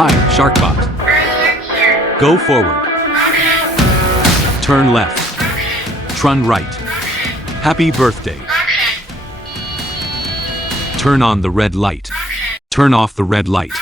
Hi, SharkBot. Go forward. Turn left. Turn right. Happy birthday. Turn on the red light. Turn off the red light.